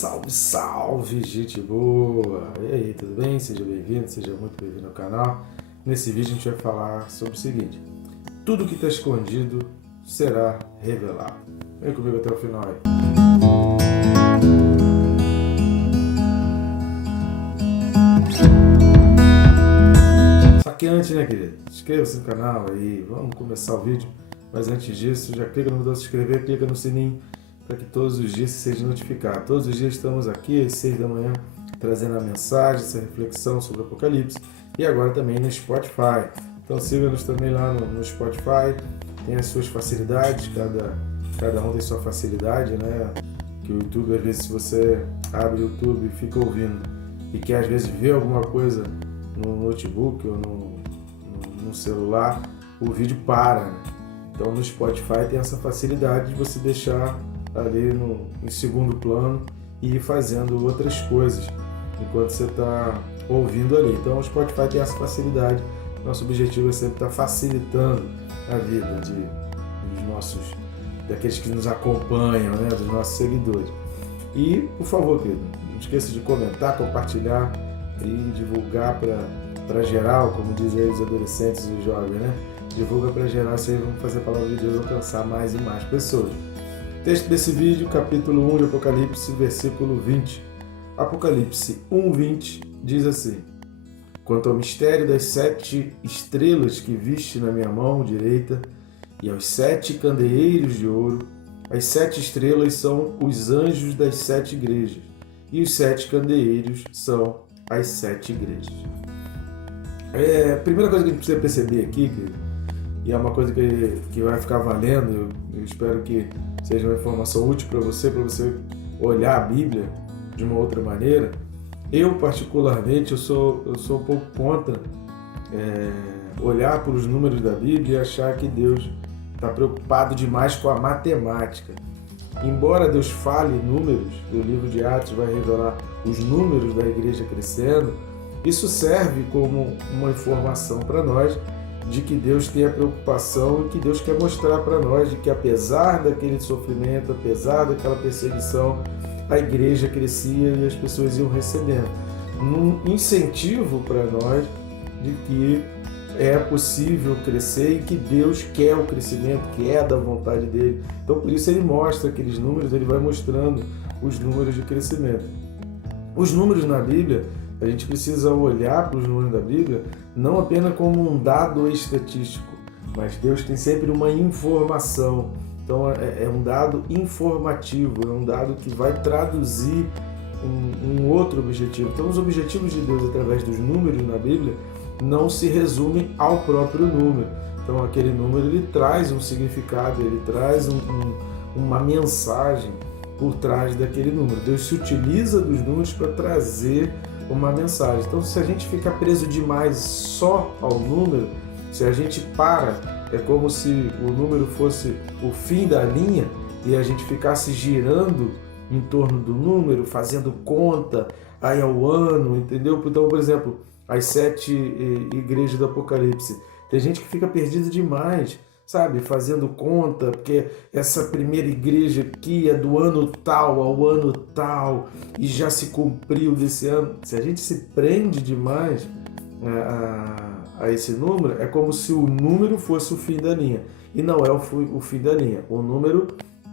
Salve, salve, gente boa! E aí, tudo bem? Seja bem-vindo, seja muito bem-vindo ao canal. Nesse vídeo a gente vai falar sobre o seguinte: tudo que está escondido será revelado. Vem comigo até o final aí. Só que antes, né, querido? Inscreva-se no canal aí, vamos começar o vídeo. Mas antes disso, já clica no botão se inscrever, clica no sininho para que todos os dias você seja notificado. Todos os dias estamos aqui às 6 da manhã trazendo a mensagem, essa reflexão sobre o Apocalipse e agora também no Spotify. Então siga-nos também lá no Spotify, tem as suas facilidades, cada um tem sua facilidade, né? Que o YouTube, às vezes, se você abre o YouTube e fica ouvindo e quer às vezes ver alguma coisa no notebook ou no celular, o vídeo para, né? Então no Spotify tem essa facilidade de você deixar ali em segundo plano e ir fazendo outras coisas enquanto você está ouvindo ali. Então o Spotify tem essa facilidade. Nosso objetivo é sempre estar facilitando a vida daqueles que nos acompanham, né, dos nossos seguidores. E, por favor, querido, não esqueça de comentar, compartilhar e divulgar para geral, como dizem aí os adolescentes e os jovens, né? Divulga para geral, isso aí vamos fazer a palavra de Deus alcançar mais e mais pessoas. Texto desse vídeo, capítulo 1 de Apocalipse, versículo 20. Apocalipse 1:20 diz assim: quanto ao mistério das 7 estrelas que viste na minha mão direita e aos 7 candeeiros de ouro, as 7 estrelas são os anjos das 7 igrejas e os 7 candeeiros são as 7 igrejas. A primeira coisa que a gente precisa perceber aqui, e é uma coisa que vai ficar valendo, eu espero que seja uma informação útil para você olhar a Bíblia de uma outra maneira. Eu, particularmente, eu sou um pouco contra olhar para os números da Bíblia e achar que Deus está preocupado demais com a matemática. Embora Deus fale números, o livro de Atos vai revelar os números da igreja crescendo, isso serve como uma informação para nós de que Deus tem a preocupação e que Deus quer mostrar para nós de que apesar daquele sofrimento, apesar daquela perseguição, a igreja crescia e as pessoas iam recebendo. Um incentivo para nós de que é possível crescer e que Deus quer o crescimento, que é da vontade dele. Então por isso ele mostra aqueles números, ele vai mostrando os números de crescimento. Os números na Bíblia, a gente precisa olhar para os números da Bíblia não apenas como um dado estatístico, mas Deus tem sempre uma informação. Então é um dado informativo, é um dado que vai traduzir um outro objetivo. Então os objetivos de Deus através dos números na Bíblia não se resumem ao próprio número. Então aquele número ele traz um significado, ele traz uma mensagem por trás daquele número. Deus se utiliza dos números para trazer uma mensagem. Então se a gente fica preso demais só ao número, se a gente é como se o número fosse o fim da linha e a gente ficasse girando em torno do número, fazendo conta aí ao ano, entendeu? Então, por exemplo, as 7 igrejas do Apocalipse, tem gente que fica perdido demais, sabe? Fazendo conta, porque essa primeira igreja aqui é do ano tal ao ano tal e já se cumpriu desse ano. Se a gente se prende demais a esse número, é como se o número fosse o fim da linha. E não é o fim da linha. O número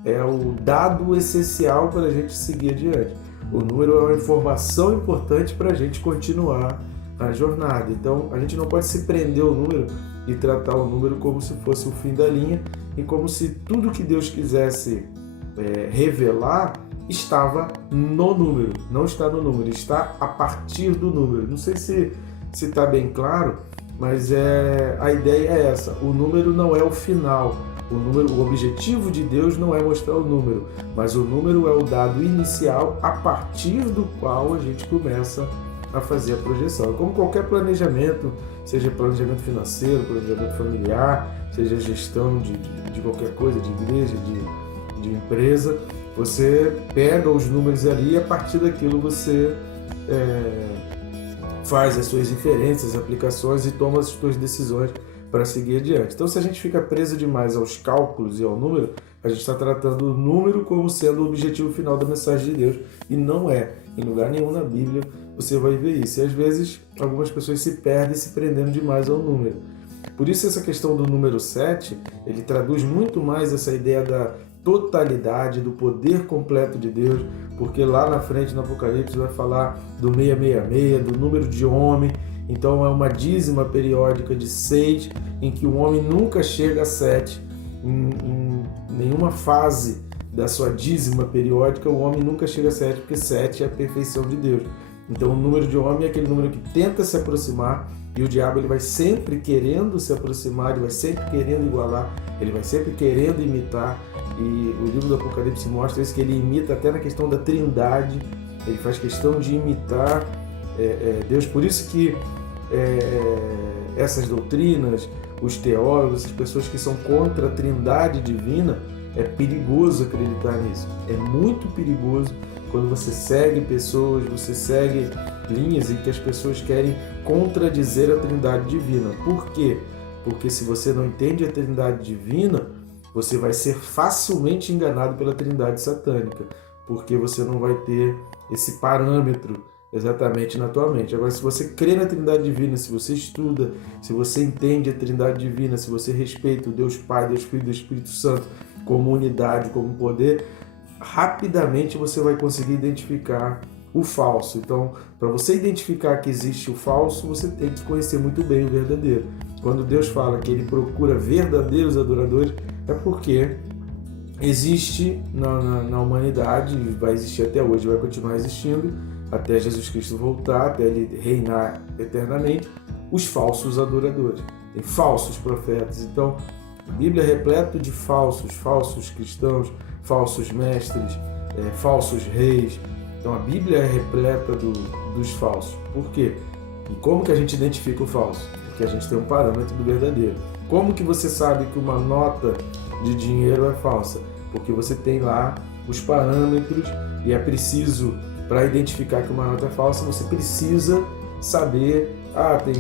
é o dado essencial para a gente seguir adiante. O número é uma informação importante para a gente continuar a jornada. Então, a gente não pode se prender ao número e tratar o número como se fosse o fim da linha e como se tudo que Deus quisesse revelar estava no número. Não está no número, está a partir do número. Não sei se está bem claro, mas a ideia é essa. O número não é o final. O objetivo de Deus não é mostrar o número, mas o número é o dado inicial a partir do qual a gente começa a fazer a projeção. Como qualquer planejamento, seja planejamento financeiro, planejamento familiar, seja gestão de qualquer coisa, de igreja, de empresa, você pega os números ali e a partir daquilo você faz as suas inferências, aplicações e toma as suas decisões para seguir adiante. Então, se a gente fica preso demais aos cálculos e ao número, a gente está tratando o número como sendo o objetivo final da mensagem de Deus, e não é. Em lugar nenhum na Bíblia você vai ver isso. E às vezes algumas pessoas se perdem se prendendo demais ao número. Por isso essa questão do número 7, ele traduz muito mais essa ideia da totalidade, do poder completo de Deus, porque lá na frente no Apocalipse vai falar do 666, do número de homem. Então é uma dízima periódica de 6, em que o homem nunca chega a 7. Em nenhuma fase da sua dízima periódica o homem nunca chega a 7, porque 7 é a perfeição de Deus. Então o número de homem é aquele número que tenta se aproximar, e o diabo ele vai sempre querendo se aproximar, ele vai sempre querendo igualar, ele vai sempre querendo imitar. E o livro do Apocalipse mostra isso, que ele imita até na questão da trindade, ele faz questão de imitar Deus. Por isso que essas doutrinas, os teólogos, essas pessoas que são contra a trindade divina, é perigoso acreditar nisso. É muito perigoso quando você segue pessoas, você segue linhas em que as pessoas querem contradizer a trindade divina. Por quê? Porque se você não entende a trindade divina, você vai ser facilmente enganado pela trindade satânica, porque você não vai ter esse parâmetro exatamente na tua mente. Agora, se você crê na trindade divina, se você estuda, se você entende a trindade divina, se você respeita o Deus Pai, Deus Filho e Deus Espírito Santo como unidade, como poder, rapidamente você vai conseguir identificar o falso. Então, para você identificar que existe o falso, você tem que conhecer muito bem o verdadeiro. Quando Deus fala que Ele procura verdadeiros adoradores, é porque existe na humanidade, vai existir até hoje, vai continuar existindo, até Jesus Cristo voltar, até Ele reinar eternamente, os falsos adoradores. Tem falsos profetas. Então, a Bíblia é repleta de falsos cristãos, falsos mestres, falsos reis. Então a Bíblia é repleta dos falsos. Por quê? E como que a gente identifica o falso? Porque a gente tem um parâmetro do verdadeiro. Como que você sabe que uma nota de dinheiro é falsa? Porque você tem lá os parâmetros, e é preciso, para identificar que uma nota é falsa, você precisa saber, tem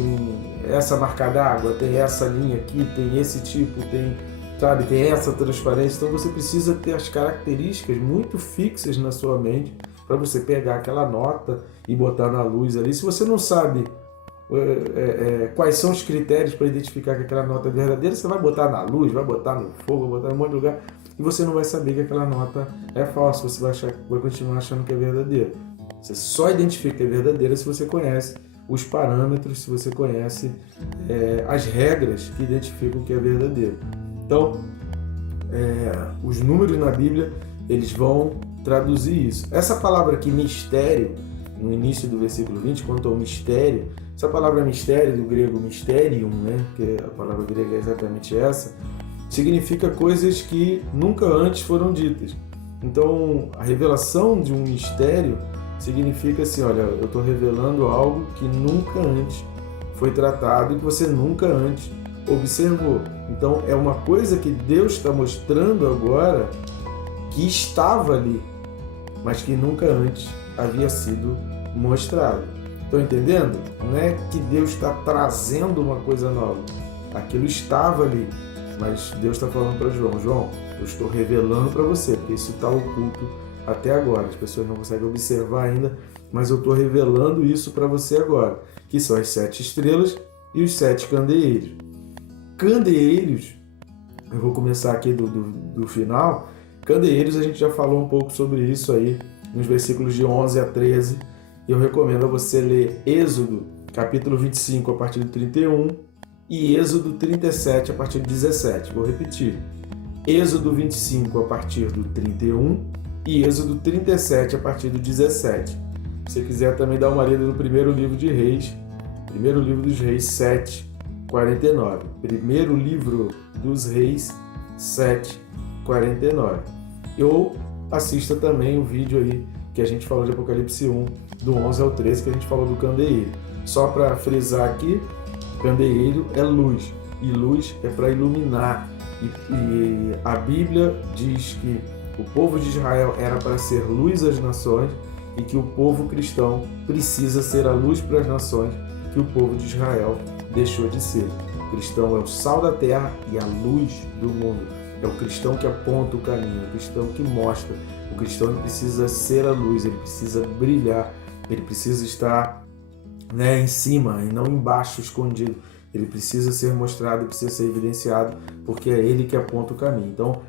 essa marca d'água, tem essa linha aqui, tem esse tipo, tem essa transparência. Então você precisa ter as características muito fixas na sua mente para você pegar aquela nota e botar na luz ali. Se você não sabe quais são os critérios para identificar que aquela nota é verdadeira, você vai botar na luz, vai botar no fogo, vai botar em um monte de lugar, e você não vai saber que aquela nota é falsa, você vai continuar achando que é verdadeira. Você só identifica que é verdadeira se você conhece os parâmetros, se você conhece as regras que identificam o que é verdadeiro. Então, os números na Bíblia, eles vão traduzir isso. Essa palavra aqui, mistério, no início do versículo 20, quanto ao mistério, essa palavra mistério, do grego mysterium, que a palavra grega é exatamente essa, significa coisas que nunca antes foram ditas. Então, a revelação de um mistério significa assim, olha, eu estou revelando algo que nunca antes foi tratado e que você nunca antes observou. Então, é uma coisa que Deus está mostrando agora que estava ali, mas que nunca antes havia sido mostrado. Estão entendendo? Não é que Deus está trazendo uma coisa nova. Aquilo estava ali, mas Deus está falando para João, eu estou revelando para você, porque isso está oculto até agora. As pessoas não conseguem observar ainda, mas eu estou revelando isso para você agora, que são as 7 estrelas e os 7 candeeiros. Candeeiros, eu vou começar aqui do final. Candeeiros, a gente já falou um pouco sobre isso aí, nos versículos de 11 a 13. Eu recomendo a você ler Êxodo, capítulo 25, a partir do 31, e Êxodo 37, a partir do 17. Vou repetir. Êxodo 25, a partir do 31, e Êxodo 37, a partir do 17. Se você quiser também dar uma lida no primeiro livro de Reis, primeiro livro dos Reis 7, 49. Primeiro livro dos Reis 7, 49. Ou assista também o vídeo aí que a gente falou de Apocalipse 1, do 11 ao 13, que a gente falou do candeeiro. Só para frisar aqui, candeeiro é luz, e luz é para iluminar. E a Bíblia diz que o povo de Israel era para ser luz às nações, e que o povo cristão precisa ser a luz para as nações que o povo de Israel deixou de ser. O cristão é o sal da terra e a luz do mundo. É o cristão que aponta o caminho, o cristão que mostra. O cristão ele precisa ser a luz, ele precisa brilhar, ele precisa estar, né, em cima e não embaixo, escondido. Ele precisa ser mostrado, precisa ser evidenciado, porque é ele que aponta o caminho. Então,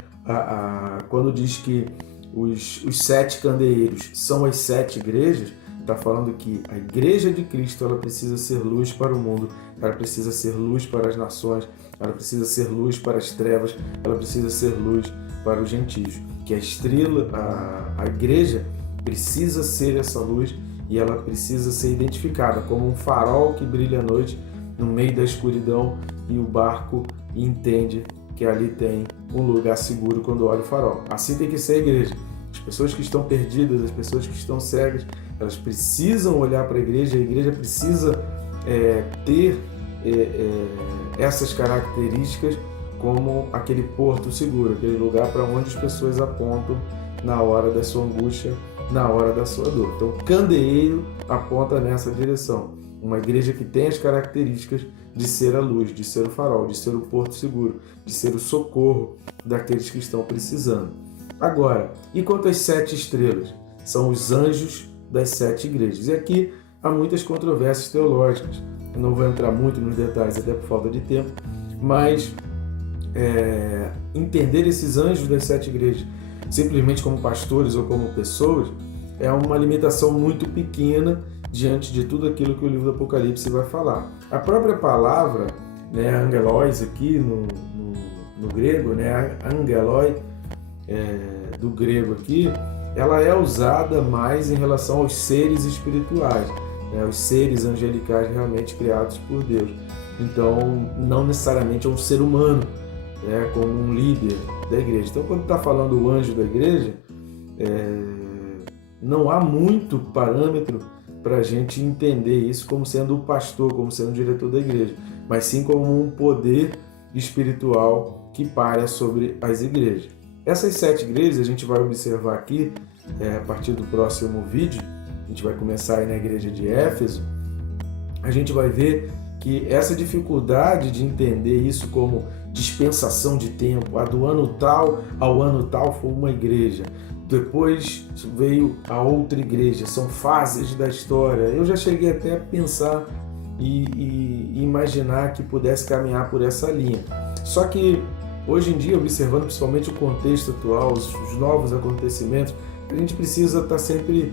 quando diz que os 7 candeeiros são as 7 igrejas, está falando que a igreja de Cristo ela precisa ser luz para o mundo, ela precisa ser luz para as nações, ela precisa ser luz para as trevas, ela precisa ser luz para os gentios. Que a estrela, a igreja precisa ser essa luz e ela precisa ser identificada como um farol que brilha à noite no meio da escuridão, e o barco entende que ali tem um lugar seguro quando olha o farol. Assim tem que ser a igreja. As pessoas que estão perdidas, as pessoas que estão cegas, elas precisam olhar para a igreja precisa ter essas características como aquele porto seguro, aquele lugar para onde as pessoas apontam na hora da sua angústia, na hora da sua dor. Então, o candeeiro aponta nessa direção. Uma igreja que tem as características de ser a luz, de ser o farol, de ser o porto seguro, de ser o socorro daqueles que estão precisando. Agora, e quanto às 7 estrelas? São os anjos das 7 igrejas. E aqui há muitas controvérsias teológicas. Eu não vou entrar muito nos detalhes, até por falta de tempo, mas entender esses anjos das 7 igrejas simplesmente como pastores ou como pessoas é uma limitação muito pequena diante de tudo aquilo que o livro do Apocalipse vai falar. A própria palavra, né, angelos aqui no grego, né, angeloi do grego aqui, ela é usada mais em relação aos seres espirituais, né, os seres angelicais realmente criados por Deus. Então, não necessariamente é um ser humano, como um líder da igreja. Então, quando está falando o anjo da igreja, não há muito parâmetro para a gente entender isso como sendo o pastor, como sendo o diretor da igreja, mas sim como um poder espiritual que paira sobre as igrejas. Essas 7 igrejas a gente vai observar aqui, a partir do próximo vídeo, a gente vai começar aí na igreja de Éfeso, a gente vai ver que essa dificuldade de entender isso como dispensação de tempo, do ano tal ao ano tal foi uma igreja, depois veio a outra igreja, são fases da história. Eu já cheguei até a pensar e imaginar que pudesse caminhar por essa linha. Só que hoje em dia, observando principalmente o contexto atual, os novos acontecimentos, a gente precisa estar sempre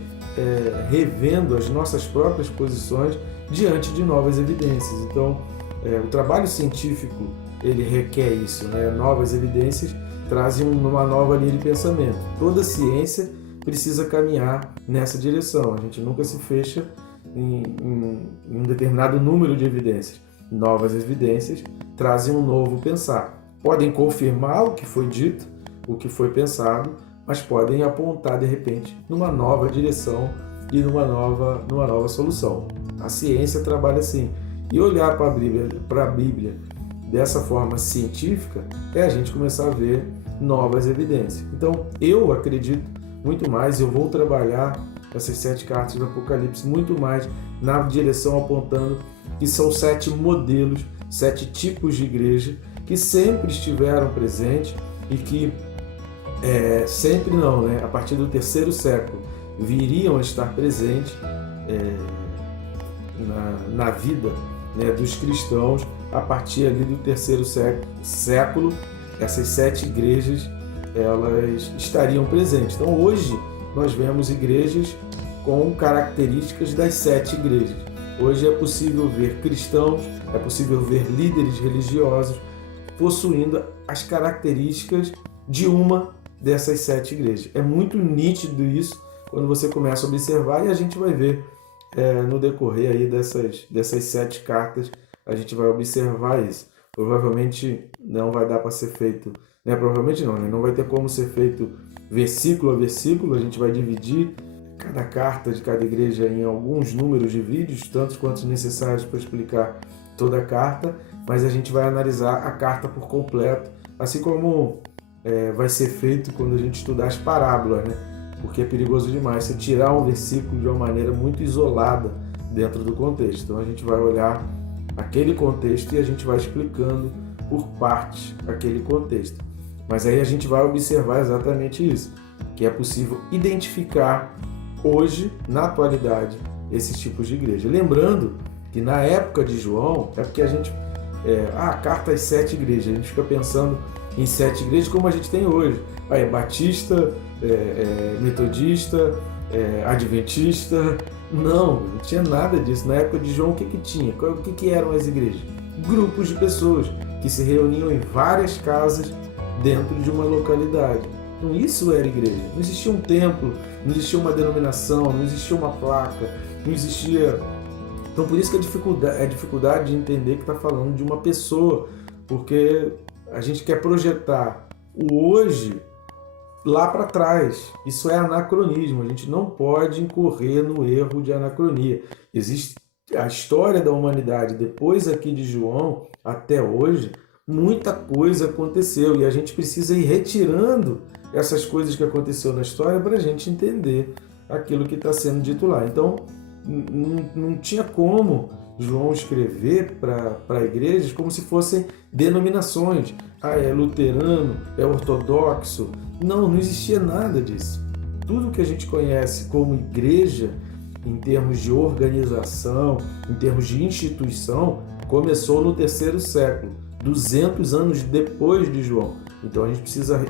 revendo as nossas próprias posições diante de novas evidências. Então, o trabalho científico ele requer isso, né? Novas evidências trazem uma nova linha de pensamento. Toda ciência precisa caminhar nessa direção. A gente nunca se fecha em um determinado número de evidências. Novas evidências trazem um novo pensar. Podem confirmar o que foi dito, o que foi pensado, mas podem apontar de repente numa nova direção e numa nova solução. A ciência trabalha assim. E olhar para a Bíblia dessa forma científica é a gente começar a ver novas evidências. Então, eu acredito muito mais, eu vou trabalhar essas 7 cartas do Apocalipse muito mais na direção apontando que são 7 modelos, 7 tipos de igreja que sempre estiveram presentes e que sempre não, né? A partir do 3º século viriam a estar presentes na vida, né, dos cristãos. A partir ali do 3º século, essas 7 igrejas elas estariam presentes. Então hoje nós vemos igrejas com características das 7 igrejas. Hoje é possível ver cristãos, é possível ver líderes religiosos possuindo as características de uma dessas 7 igrejas. É muito nítido isso quando você começa a observar, e a gente vai ver no decorrer aí dessas 7 cartas, a gente vai observar isso. Provavelmente não vai dar para ser feito, né? Provavelmente não, né? Não vai ter como ser feito versículo a versículo, a gente vai dividir cada carta de cada igreja em alguns números de vídeos, tantos quantos necessários para explicar toda a carta, mas a gente vai analisar a carta por completo, assim como vai ser feito quando a gente estudar as parábolas, né? Porque é perigoso demais você tirar um versículo de uma maneira muito isolada dentro do contexto. Então a gente vai olhar aquele contexto e a gente vai explicando por partes aquele contexto. Mas aí a gente vai observar exatamente isso, que é possível identificar hoje, na atualidade, esses tipos de igreja. Lembrando que na época de João, é porque a gente... carta às 7 igrejas, a gente fica pensando em 7 igrejas como a gente tem hoje. Aí, batista, metodista, adventista. Não tinha nada disso. Na época de João, o que tinha? O que eram as igrejas? Grupos de pessoas que se reuniam em várias casas dentro de uma localidade. Então isso era igreja. Não existia um templo, não existia uma denominação, não existia uma placa, não existia... Então por isso que a dificuldade de entender que está falando de uma pessoa, porque a gente quer projetar o hoje lá para trás. Isso é anacronismo, a gente não pode incorrer no erro de anacronia. Existe a história da humanidade, depois aqui de João até hoje, muita coisa aconteceu e a gente precisa ir retirando essas coisas que aconteceu na história para a gente entender aquilo que está sendo dito lá. Então, não tinha como João escrever para igrejas como se fossem denominações. É luterano, é ortodoxo. Não existia nada disso. Tudo que a gente conhece como igreja, em termos de organização, em termos de instituição, começou no 3º século, 200 anos depois de João. Então a gente precisa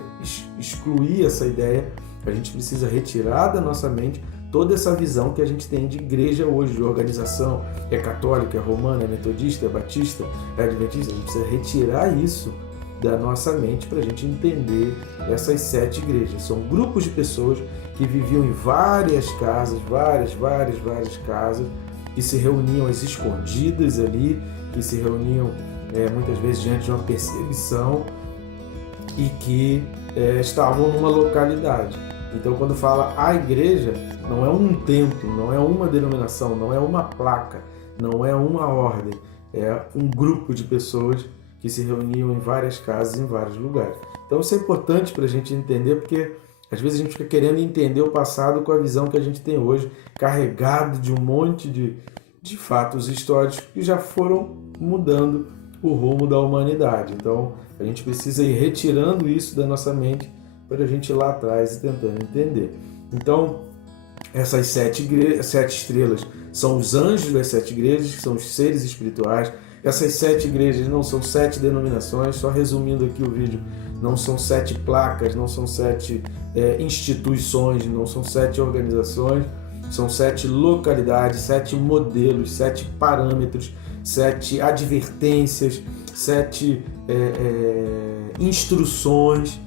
excluir essa ideia, a gente precisa retirar da nossa mente toda essa visão que a gente tem de igreja hoje, de organização, é católica, é romana, é metodista, é batista, é adventista. A gente precisa retirar isso da nossa mente para a gente entender essas 7 igrejas. São grupos de pessoas que viviam em várias casas, várias casas, que se reuniam às escondidas ali, que se reuniam muitas vezes diante de uma perseguição e que estavam numa localidade. Então, quando fala a igreja, não é um templo, não é uma denominação, não é uma placa, não é uma ordem, é um grupo de pessoas que se reuniam em várias casas, em vários lugares. Então, isso é importante para a gente entender, porque às vezes a gente fica querendo entender o passado com a visão que a gente tem hoje, carregado de um monte de fatos históricos que já foram mudando o rumo da humanidade. Então, a gente precisa ir retirando isso da nossa mente para a gente ir lá atrás e tentando entender. Então, essas 7 estrelas são os anjos das 7 igrejas, que são os seres espirituais. Essas 7 igrejas não são 7 denominações, só resumindo aqui o vídeo, não são 7 placas, não são 7 instituições, não são 7 organizações, são 7 localidades, 7 modelos, 7 parâmetros, 7 advertências, 7 instruções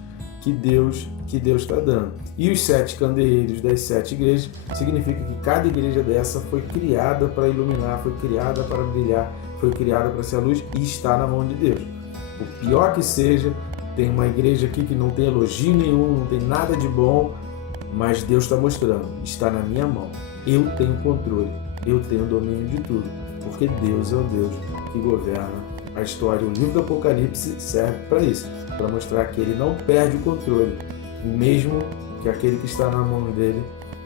que Deus está dando. E os 7 candeeiros das 7 igrejas significa que cada igreja dessa foi criada para iluminar, foi criada para brilhar, foi criada para ser a luz e está na mão de Deus. O pior que seja, tem uma igreja aqui que não tem elogio nenhum, não tem nada de bom, mas Deus está mostrando, está na minha mão. Eu tenho controle, eu tenho domínio de tudo, porque Deus é o Deus que governa a história. O livro do Apocalipse serve para isso, para mostrar que ele não perde o controle, mesmo que aquele que está na mão dele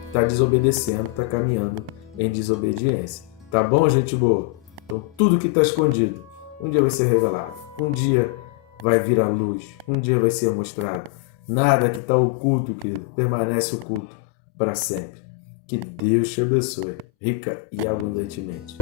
está desobedecendo, está caminhando em desobediência. Tá bom, gente boa? Então tudo que está escondido, um dia vai ser revelado, um dia vai vir à luz, um dia vai ser mostrado. Nada que está oculto, querido, permanece oculto para sempre. Que Deus te abençoe, rica e abundantemente.